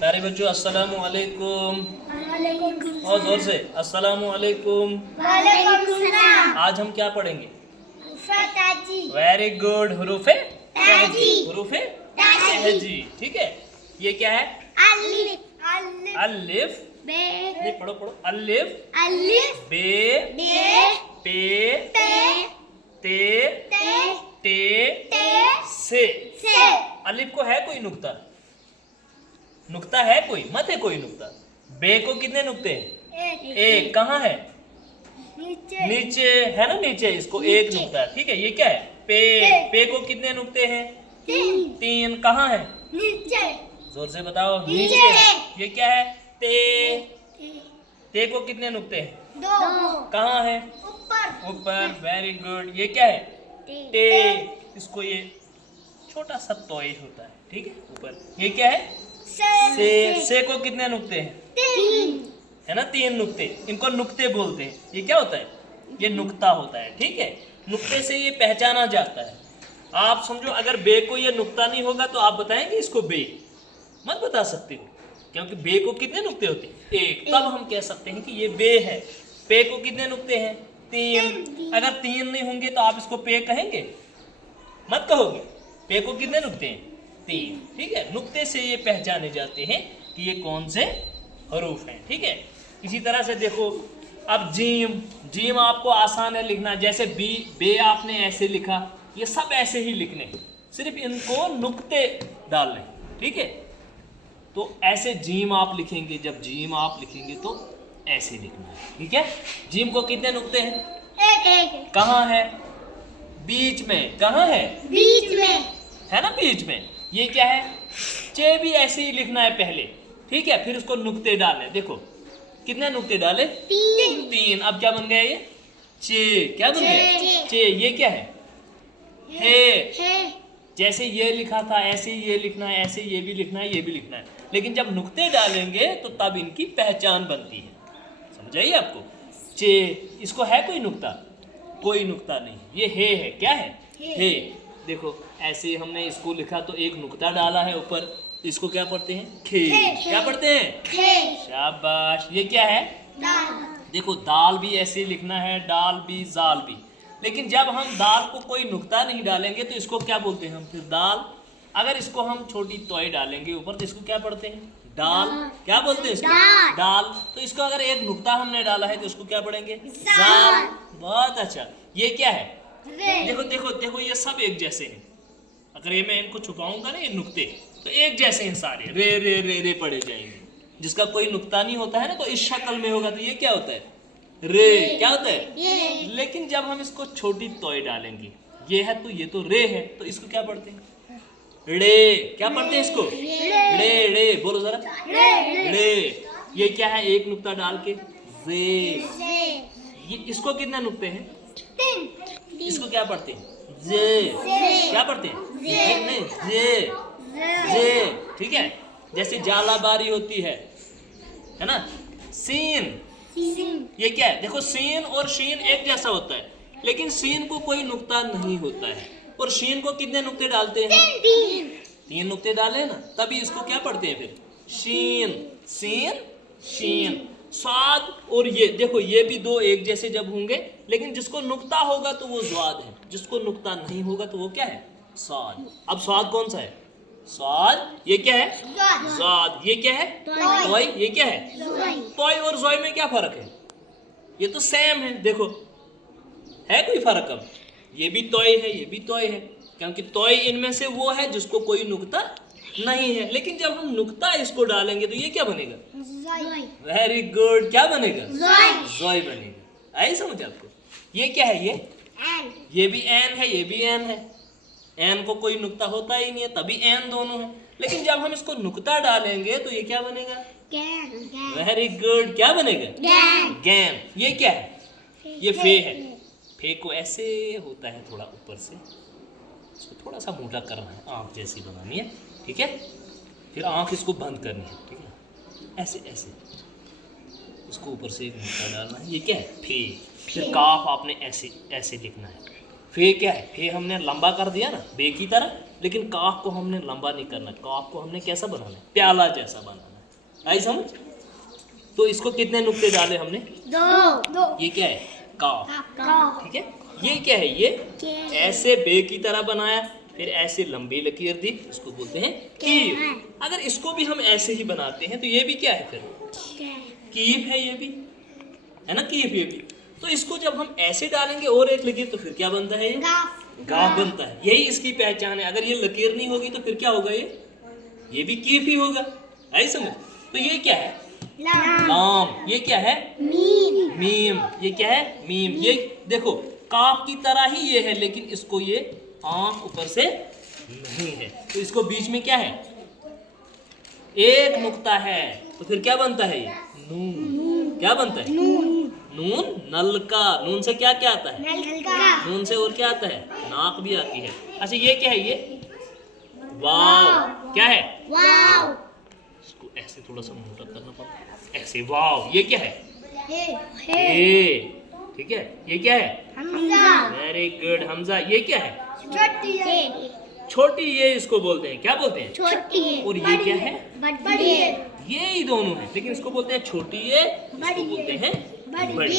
प्यारे बच्चों अस्सलामु अलैकुम। और जोर से अस्सलामु अलैकुम। आज हम क्या पढ़ेंगे? Very good. हुरूफे तहजी। हुरूफे तहजी, ठीक है। ये क्या है? अलिफ। नहीं, पढ़ो पढ़ो। अलिफ बे पे ते से। अलिफ को है कोई नुक्ता? नुक्ता है कोई? मत है कोई नुक्ता। बे को कितने नुक्ते हैं? एक। कहाँ है? नीचे है ना, नीचे। इसको एक नुक्ता है, ठीक है। ये क्या है? पे को कितने नुक्ते हैं? तीन। कहाँ है? जोर से बताओ। नीचे। ये क्या है? ते को कितने नुक्ते हैं? कहाँ है? ऊपर। Very good. ये क्या है? टे। इसको ये छोटा सा टॉय होता है, ठीक है, ऊपर। ये क्या है? से को कितने नुक्ते हैं? है ना, तीन नुक्ते। इनको नुक्ते बोलते हैं। ये क्या होता है? ये नुक्ता होता है, ठीक है। नुक्ते से ये पहचाना जाता है। आप समझो, अगर बे को ये नुक्ता नहीं होगा तो आप बताएंगे इसको बे? मत बता सकते हो, क्योंकि बे को कितने नुक्ते होते हैं? एक। तब हम कह सकते हैं कि ये बे है। पे को कितने नुक्ते हैं? तीन। अगर तीन नहीं होंगे तो आप इसको पे कहेंगे? मत कहोगे। पे को कितने नुक्ते हैं? तीन, ठीक है। नुक्ते से ये पहचाने जाते हैं कि ये कौन से हरूफ हैं, ठीक है। इसी तरह से देखो, अब जीम आपको आसान है लिखना। जैसे बे आपने ऐसे लिखा, ये सब ऐसे ही लिखने, सिर्फ इनको नुक्ते डालने, ठीक है। तो ऐसे जीम आप लिखेंगे। जब जीम आप लिखेंगे तो ऐसे लिखना है, ठीक है। जीम को कितने नुक्ते हैं? एक। कहाँ है? बीच में। कहाँ है? बीच में, है ना, बीच में। ये क्या है? चे भी ऐसे ही लिखना है पहले, ठीक है। फिर उसको नुक्ते डालने। देखो कितने नुक्ते डाले? तीन। अब क्या बन गया ये? चे। क्या बन गया? चे। ये क्या है? हे। जैसे ये लिखा था ऐसे ही ये लिखना है, ऐसे ये भी लिखना है, ये भी लिखना है। लेकिन जब नुक्ते डालेंगे तो तब इनकी पहचान बनती है। समझाइए आपको। चे, इसको है कोई नुक्ता? कोई नुक्ता नहीं। ये है। क्या है? हे। देखो ऐसे हमने इसको लिखा तो एक नुक्ता डाला है ऊपर। इसको क्या पढ़ते हैं? खे। क्या पढ़ते हैं? शाबाश। ये क्या है? देखो दाल भी ऐसे लिखना है, डाल भी, जाल भी। लेकिन जब हम दाल को कोई नुक्ता नहीं डालेंगे तो इसको क्या बोलते हैं हम? फिर दाल। अगर इसको हम छोटी तोय डालेंगे ऊपर तो इसको क्या पढ़ते हैं? दाल। क्या बोलते हैं इसको? दाल। तो इसको अगर एक नुक्ता हमने डाला है तो इसको क्या पढ़ेंगे? जाल। बहुत अच्छा। ये क्या है? देखो देखो देखो, ये सब एक जैसे हैं। अगर ये मैं इनको छुपाऊंगा ना, ये नुक्ते, तो एक जैसे हैं सारे। रे रे रे रे पढ़े जाएंगे। जिसका कोई नुक्ता नहीं होता है ना, तो इस शक्ल में होगा तो ये क्या होता है? रे। क्या होता है? लेकिन जब हम इसको छोटी तोय डालेंगे, ये है तो ये तो रे है, तो इसको क्या पढ़ते हैं? रे। क्या पढ़ते हैं इसको? रे। रे बोलो जरा। रे। ये क्या है? एक नुक्ता डाल के जे। ये इसको कितने नुक्ते हैं? इसको क्या पढ़ते हैं? जे। क्या पढ़ते हैं? जे। जे, ठीक है। जैसे जालाबारी होती है ना। सीन। ये क्या है? देखो सीन और शीन एक जैसा होता है, लेकिन सीन को कोई नुक्ता नहीं होता है। और शीन को कितने नुक्ते डालते हैं? तीन नुक्ते डाले ना, तभी इसको क्या पढ़ते हैं फिर? शीन। सीन, शीन। स्वाद और ये देखो, ये भी दो एक जैसे जब होंगे, लेकिन जिसको नुक्ता होगा तो वो स्वाद है, जिसको नुक्ता नहीं होगा तो वो क्या है? स्वाद। अब स्वाद कौन सा है? स्वाद। ये क्या है? स्वाद। ये क्या है? तोय। ये क्या है? तोय और जोय में क्या फर्क है? ये तो सेम है। देखो है कोई फर्क? अब ये भी तोय है, ये भी तोय है, क्योंकि तोय इनमें से वो है जिसको कोई नुक्ता नहीं है। लेकिन जब हम नुक्ता इसको डालेंगे तो ये क्या बनेगा? Very good. क्या बनेगा? जोय बनेगा। आई समझ आपको? ये क्या है? ये भी एन है, ये भी एन है। एन को कोई नुक्ता होता ही नहीं है, तभी एन दोनों है। लेकिन जब हम इसको नुक्ता डालेंगे तो ये क्या बनेगा? Very good. क्या बनेगा? गैन। ये क्या है? ये फे है। फे को ऐसे होता है थोड़ा ऊपर से, इसको थोड़ा सा मोटा करना है, आँख जैसी बनानी है, ठीक है। फिर आँख इसको बंद करनी है, ठीक है। ऐसे ऐसे इसको ऊपर से एक नुक्ता डालना है। ये क्या है? फे। फिर काफ आपने ऐसे ऐसे लिखना है। फे क्या है? फे हमने लंबा कर दिया ना बे की तरह, लेकिन काफ को हमने लंबा नहीं करना, काफ को हमने कैसा बनाना है? प्याला जैसा बनाना है। आई समझ? तो इसको कितने नुक्ते डाले हमने? 2। ये क्या है? काफ। ठीक है। ये क्या है? ये ऐसे बे की तरह बनाया, फिर ऐसे लंबी लकीर दी, इसको बोलते हैं कीफ। अगर इसको भी हम ऐसे ही बनाते हैं तो ये भी क्या है फिर? कीफ है, ये भी है ना, कीफ ये भी। तो इसको जब हम ऐसे डालेंगे और एक लकीर तो फिर क्या बनता है? ये गाफ बनता है। यही इसकी पहचान है। अगर ये लकीर नहीं होगी तो फिर क्या होगा? ये भी कीफ ही होगा। ऐसे समझ? तो ये क्या है? लाम। ये क्या है? मीम। ये क्या है? मीम। ये देखो काफ की तरह ही ये है, लेकिन इसको ये आंख ऊपर से नहीं है, तो इसको बीच में क्या है? एक नुक्ता है, तो फिर क्या बनता है? ये नून। क्या बनता है? नून नल का। नून से क्या क्या आता है? नून से और क्या आता है? नाक भी आती है। अच्छा ये क्या है? ये वाव। क्या है? इसको ऐसे थोड़ा सा मोटा करना पड़ता है, ऐसे वाव। ये क्या है? हे। ठीक है। ये क्या है? Very good Hamza. ये क्या है? छोटी। ये इसको बोलते हैं, क्या बोलते हैं? छोटी। और ये क्या है? बड़ी। ये ही दोनों है, लेकिन इसको बोलते हैं छोटी, ये इसको बोलते हैं बड़ी।